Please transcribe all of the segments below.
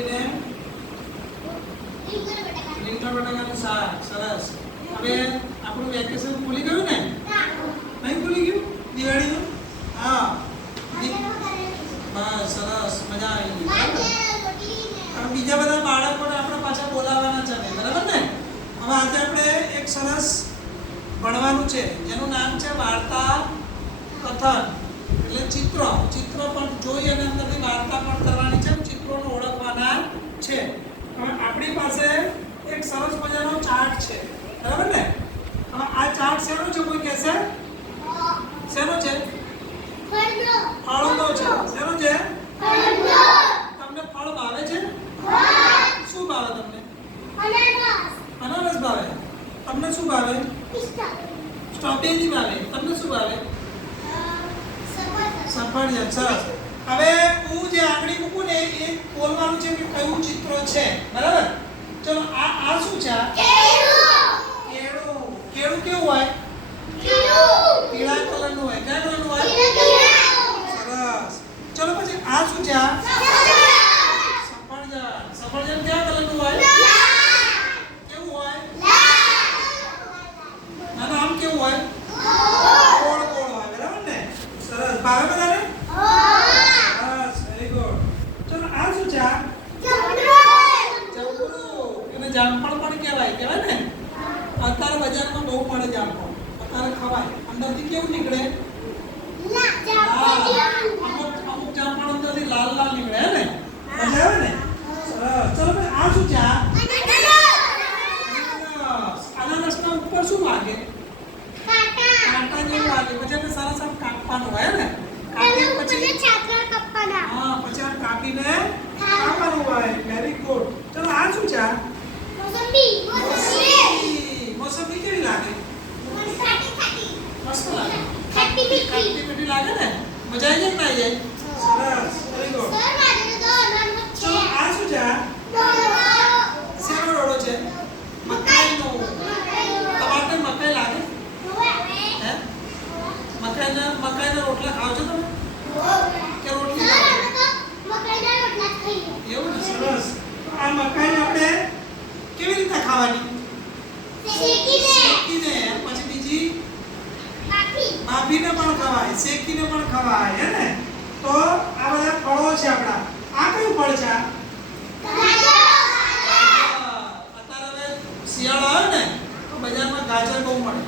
રીંગણીને રીંગણ બટાકાનું શાક સરસ હવે આપણું વેકેશન ખુલી ગયું ને નહીં ખુલી ગયું દિવાળીનું હા બસ સરસ મજા આવી ગઈ બીજા બધા બાળકોને આપણે પાછા બોલાવવાના છે બરાબર ને હવે આજે આપણે એક સરસ ભણવાનું છે જેનું નામ છે વાર્તા કથન. એટલે ચિત્ર ચિત્ર પણ જોઈ અને અંદરથી વાર્તા પણ કરવાની છે. સરસ મજાનો ચાર્ટ છે. બરાબર ને? હવે આ ચાર્ટ શેનો છે કોઈ કહેશે શેનો છે? ફળનો. છે. શેનો છે? તમને ફળ ભાવે છે? શું ભાવે તમને? અનાનસ ભાવે. તમને શું ભાવે? સ્ટ્રોબેરી ભાવે. તમને શું ભાવે? સફરજન. સરસ. હવે હું જે આંગળી મૂકું ને એ બોલવાનું છે કે કયું ચિત્ર છે? બરાબર? ચલો આ આ શું છે? કેળું. કેવું હોય? પીળા કલરનું હોય. કયા કલરનું હોય? સરસ. ચલો પછી આ શું છે? સફરજન. કયા કલરનું હોય? કેવું હોય? ના ના આમ કેવું હોય? ગોળ ગોળ હોય. બરાબર ને? સરસ. ભાવે બધાને બસ વેરી ગુડ ચલો આ શું છે આ જમરૂ એને જામફળ પણ કહેવાય કહેવાય ને? અત્યારે બજારમાં બહુ મળે જામફળ. અત્યારે ખવાય. અંદરથી કેવું નીકળે? અમુક જામફળ અંદરથી લાલ લાલ નીકળે ને? મજા આવે ને? ચલો ભાઈ આ શું છે આ ઉપર શું લાગે કાંટા. જેવું લાગે પછી એને સરસ આમ કાપવાનું હોય ને? કાપી પછી હા પછી આ કાપીને ખાવાનું હોય. વેરી ગુડ ચલો આ શું છે આ મોસંબી મોસંબી કેવી લાગે મસ્ત લાગે ખાટી મીઠી લાગે ને મજા આવી જાય કે ના આવી જાય સરસ વેરી ગુડ ચલો આ શું છે આ શેનો રોડો છે મકાઈનો તમારે મકાઈ લાગે હે મકાઈના મકાઈના રોટલા ખાવ છો તમે કે રોટલી ખાવ એવું ને સરસ આ મકાઈને આપણે કેવી રીતે ખાવાની? શેકીને. પછી બીજી? બાફીને પણ ખવાય શેકીને પણ ખવાય હે ને? તો આ બધા ફળો છે આપણા. આ કયું ફળ છે? અત્યારે હવે શિયાળો આવે ને તો બજારમાં ગાજર બહુ મળે.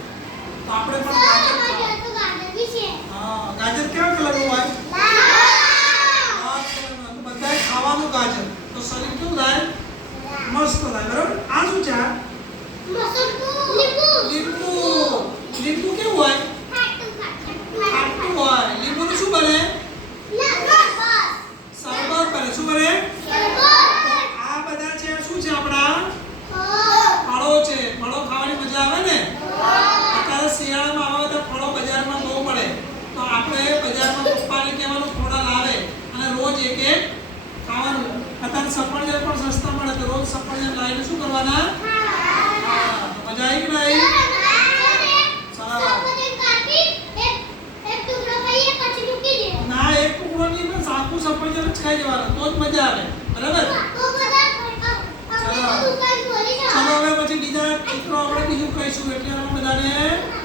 તો આપણે પણ ગાજર હા ગાજર કેવા કલરનું હોય? બધાએ ખાવાનું ગાજર. તો શરીર કેવું થાય? મસ્ત થાય, બરાબર? આ શું છે? લીંબુ. લીંબુ કેવું હોય? ખાટું હોય. લીંબુનું શું બને? સરબત બને. શું બને? આ બધા છે, શું છે આપણા? ફળો છે. ફળો ખાવાની મજા આવે ને? અત્યારે શિયાળામાં આવા બધા ફળો બજારમાં બહુ મળે. તો આપણે બજારમાં પપ્પાને કહેવાનું થોડા લાવે અને રોજ એક એક ખાવાનું. અત્યારે સફરજન પણ இயேசு வெற்றியானவங்க